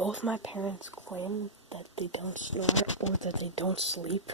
both my parents claim that they don't snore or that they don't sleep.